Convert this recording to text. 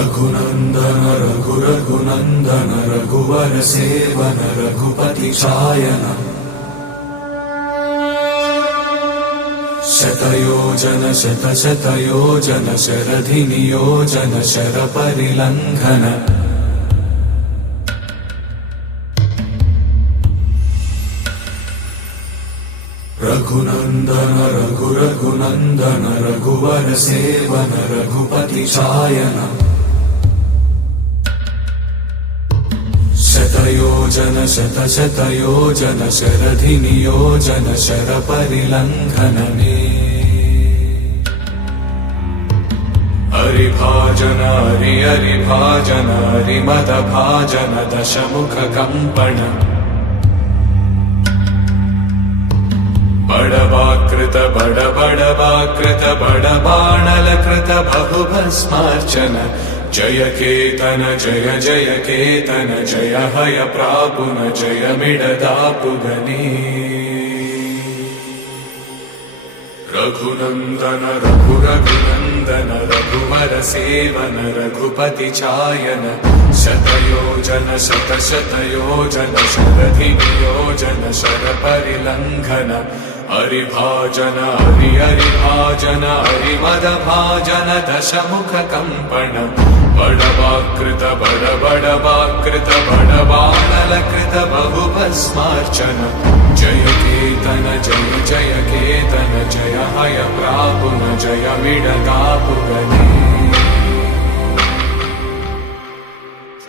रघुनन्दन रघुरघुनन्दन रघुवर seven Raghupati चायन शतयोजन शतशतयोजन शरधि नियोजन शरपरिलङ्घन रघुनन्दन रघुरघुनन्दन रघुवर seven Raghupati चायन शतयोजन शतशतयोजन शरधि नियोजन शरपरिलङ्घनने हरिभाजन हरिभाजन हरिमदभाजन दशमुख कंपन बड़वाकृत बड़वाकृत बड़बाणलकृत बहुभस्मार्चन जय केतन जय जय केतन जय हय प्रापुन जय मिडदापुगनी रघुनन्दन रघुरघुनन्दन रघुवर सेवन रघुपति चायन शतयोजन शतशतयोजन शरधि नियोजन शरपरिलङ्घन हरिभाजन हरिभाजन हरिमदभाजन दशमुख कंपन बड़वाकृत बड़बाणलकृत बहुभस्मार्चन जय केतन जय जय केतन जय हय प्रापुन जय मिडदापुगनी।